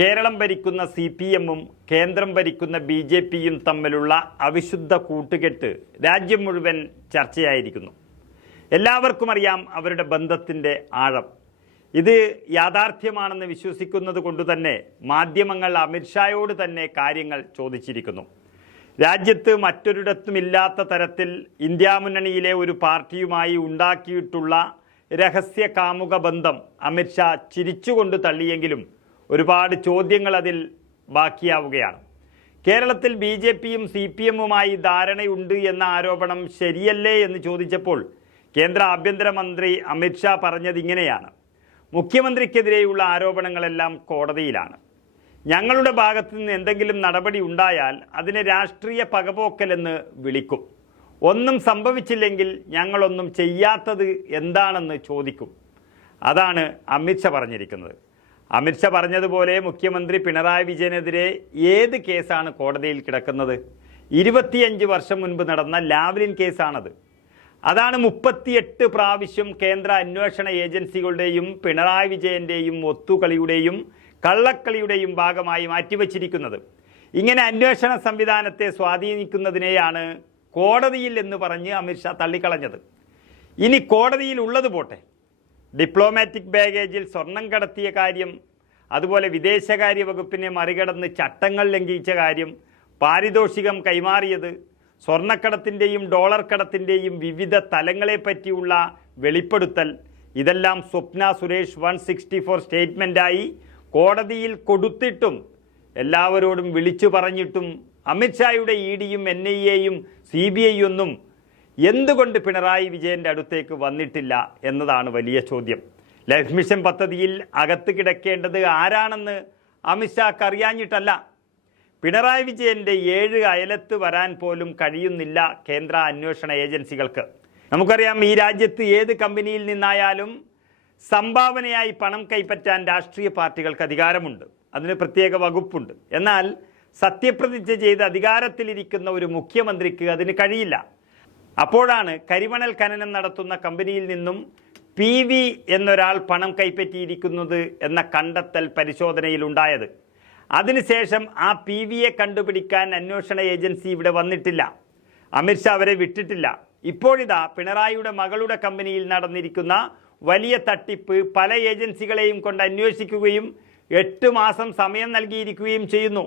കേരളം ഭരിക്കുന്ന CPM-ഉം കേന്ദ്രം ഭരിക്കുന്ന BJP-യും തമ്മിലുള്ള അവിശുദ്ധ കൂട്ടുകെട്ട് രാജ്യം മുഴുവൻ ചർച്ചയായിരിക്കുന്നു. എല്ലാവർക്കും അറിയാം അവരുടെ ബന്ധത്തിൻ്റെ ആഴം. ഇത് യാഥാർത്ഥ്യമാണെന്ന് വിശ്വസിക്കുന്നത് കൊണ്ടുതന്നെ മാധ്യമങ്ങൾ അമിത്ഷായോട് തന്നെ കാര്യങ്ങൾ ചോദിച്ചിരിക്കുന്നു. രാജ്യത്ത് മറ്റൊരിടത്തുമില്ലാത്ത തരത്തിൽ ഇന്ത്യ മുന്നണിയിലെ ഒരു പാർട്ടിയുമായി ഉണ്ടാക്കിയിട്ടുള്ള രഹസ്യ കാമുക ബന്ധം അമിത്ഷാ ചിരിച്ചുകൊണ്ട് തള്ളിയെങ്കിലും ഒരുപാട് ചോദ്യങ്ങൾ അതിൽ ബാക്കിയാവുകയാണ്. കേരളത്തിൽ BJP-യും CPM-ഉമായി ധാരണയുണ്ട് എന്ന ആരോപണം ശരിയല്ലേ എന്ന് ചോദിച്ചപ്പോൾ കേന്ദ്ര ആഭ്യന്തരമന്ത്രി അമിത്ഷാ പറഞ്ഞത് ഇങ്ങനെയാണ്: മുഖ്യമന്ത്രിക്കെതിരെയുള്ള ആരോപണങ്ങളെല്ലാം കോടതിയിലാണ്. ഞങ്ങളുടെ ഭാഗത്തു നിന്ന് എന്തെങ്കിലും നടപടി ഉണ്ടായാൽ അതിനെ രാഷ്ട്രീയ പകപോക്കലെന്ന് വിളിക്കും. ഒന്നും സംഭവിച്ചില്ലെങ്കിൽ ഞങ്ങളൊന്നും ചെയ്യാത്തത് എന്താണെന്ന് ചോദിക്കും. അതാണ് അമിത്ഷാ പറഞ്ഞിരിക്കുന്നത്. അമിത്ഷാ പറഞ്ഞതുപോലെ മുഖ്യമന്ത്രി പിണറായി വിജയനെതിരെ ഏത് കേസാണ് കോടതിയിൽ കിടക്കുന്നത്? 25 വർഷം മുൻപ് നടന്ന ലാവ്ലിൻ കേസാണത്. അതാണ് 38 പ്രാവശ്യം കേന്ദ്ര അന്വേഷണ ഏജൻസികളുടെയും പിണറായി വിജയൻ്റെയും ഒത്തുകളിയുടെയും കള്ളക്കളിയുടെയും ഭാഗമായി മാറ്റിവച്ചിരിക്കുന്നത്. ഇങ്ങനെ അന്വേഷണ സംവിധാനത്തെ സ്വാധീനിക്കുന്നതിനെയാണ് കോടതിയിൽ എന്ന് പറഞ്ഞ് അമിത്ഷാ തള്ളിക്കളഞ്ഞത്. ഇനി കോടതിയിൽ ഉള്ളത് പോട്ടെ, ഡിപ്ലോമാറ്റിക് ബാഗേജിൽ സ്വർണം കടത്തിയ കാര്യം, അതുപോലെ വിദേശകാര്യ വകുപ്പിനെ മറികടന്ന് ചട്ടങ്ങൾ ലംഘിച്ച കാര്യം, പാരിതോഷികം കൈമാറിയത്, സ്വർണ്ണക്കടത്തിൻ്റെയും ഡോളർ കടത്തിൻ്റെയും വിവിധ തലങ്ങളെപ്പറ്റിയുള്ള വെളിപ്പെടുത്തൽ, ഇതെല്ലാം സ്വപ്ന സുരേഷ് 164 സ്റ്റേറ്റ്മെൻറ്റായി കോടതിയിൽ കൊടുത്തിട്ടും എല്ലാവരോടും വിളിച്ചു പറഞ്ഞിട്ടും അമിത്ഷായുടെ ED-യും NIA-യും CBI ഒന്നും എന്തുകൊണ്ട് പിണറായി വിജയൻ്റെ അടുത്തേക്ക് വന്നിട്ടില്ല എന്നതാണ് വലിയ ചോദ്യം. ലൈഫ് മിഷൻ പദ്ധതിയിൽ അകത്ത് കിടക്കേണ്ടത് ആരാണെന്ന് അമിത്ഷാക്ക് അറിയാഞ്ഞിട്ടല്ല, പിണറായി വിജയൻ്റെ 7 അയലത്ത് വരാൻ പോലും കഴിയുന്നില്ല കേന്ദ്ര അന്വേഷണ ഏജൻസികൾക്ക്. നമുക്കറിയാം, ഈ രാജ്യത്ത് ഏത് കമ്പനിയിൽ നിന്നായാലും സംഭാവനയായി പണം കൈപ്പറ്റാൻ രാഷ്ട്രീയ പാർട്ടികൾക്ക് അധികാരമുണ്ട്. അതിന് പ്രത്യേക വകുപ്പുണ്ട്. എന്നാൽ സത്യപ്രതിജ്ഞ ചെയ്ത് അധികാരത്തിലിരിക്കുന്ന ഒരു മുഖ്യമന്ത്രിക്ക് അതിന് കഴിയില്ല. അപ്പോഴാണ് കരിമണൽ ഖനനം നടത്തുന്ന കമ്പനിയിൽ നിന്നും PV എന്നൊരാൾ പണം കൈപ്പറ്റിയിരിക്കുന്നത് എന്ന കണ്ടെത്തൽ പരിശോധനയിലുണ്ടായത്. അതിനുശേഷം ആ PVയെ കണ്ടുപിടിക്കാൻ അന്വേഷണ ഏജൻസി ഇവിടെ വന്നിട്ടില്ല. അമിത്ഷാ അവരെ വിട്ടിട്ടില്ല. ഇപ്പോഴിതാ പിണറായിയുടെ മകളുടെ കമ്പനിയിൽ നടന്നിരിക്കുന്ന വലിയ തട്ടിപ്പ് പല ഏജൻസികളെയും കൊണ്ട് അന്വേഷിക്കുകയും 8 മാസം സമയം നൽകിയിരിക്കുകയും ചെയ്യുന്നു.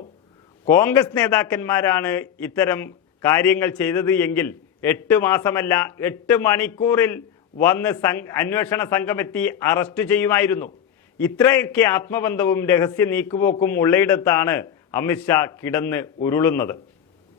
കോൺഗ്രസ് നേതാക്കന്മാരാണ് ഇത്തരം കാര്യങ്ങൾ ചെയ്തത് എങ്കിൽ 8 മാസമല്ല 8 മണിക്കൂറിൽ വന്ന് അന്വേഷണ സംഘമെത്തി അറസ്റ്റ് ചെയ്യുമായിരുന്നു. ഇത്രയൊക്കെ ആത്മബന്ധവും രഹസ്യ നീക്കുപോക്കും ഉള്ളയിടത്താണ് അമിത്ഷാ കിടന്ന് ഉരുളുന്നത്.